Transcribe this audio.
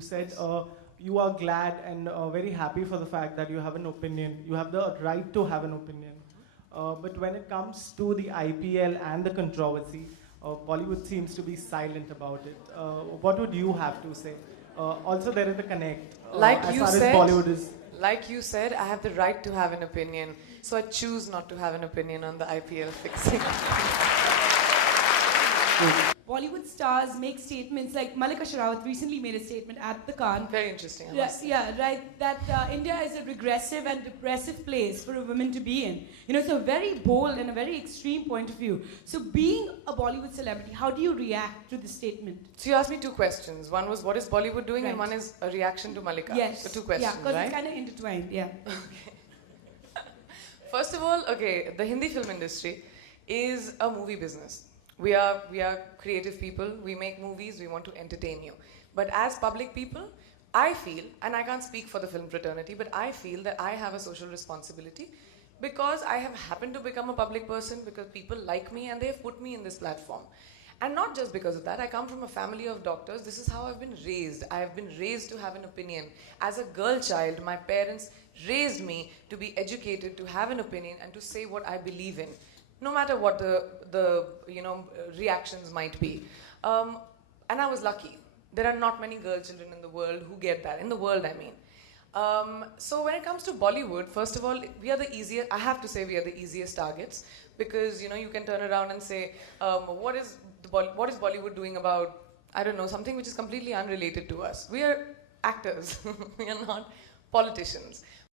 You said you are glad and very happy for the fact that you have an opinion. You have the right to have an opinion. But when it comes to the IPL and the controversy, Bollywood seems to be silent about it. What would you have to say? Also, there is a connect. As far as Bollywood is. Like you said, I have the right to have an opinion. So I choose not to have an opinion on the IPL fixing. Bollywood stars make statements like Malika Sherawat recently made a statement at the Cannes. Very interesting. Yeah, right. That India is a regressive and depressive place for a woman to be in. You know, it's a very bold and a very extreme point of view. So being a Bollywood celebrity, how do you react to this statement? So you asked me two questions. One was what is Bollywood doing, Right. and one is a reaction to Malika. Yes. So two questions, yeah, because right? it's kind of intertwined. Yeah. First of all, okay, the Hindi film industry is a movie business. We are creative people, we make movies, we want to entertain you. But as public people, I feel, and I can't speak for the film fraternity, but I feel that I have a social responsibility because I have happened to become a public person, because people like me and they have put me in this platform. And not just because of that, I come from a family of doctors. This is how I've been raised. I have been raised to have an opinion. As a girl child, my parents raised me to be educated, to have an opinion and to say what I believe in, no matter what the reactions might be. And I was lucky. There are not many girl children in the world who get that. In the world, I mean. So when it comes to Bollywood, first of all, we are the easiest, I have to say we are the easiest targets, because you can turn around and say, what is Bollywood doing about, I don't know, something which is completely unrelated to us. We are actors, we are not politicians.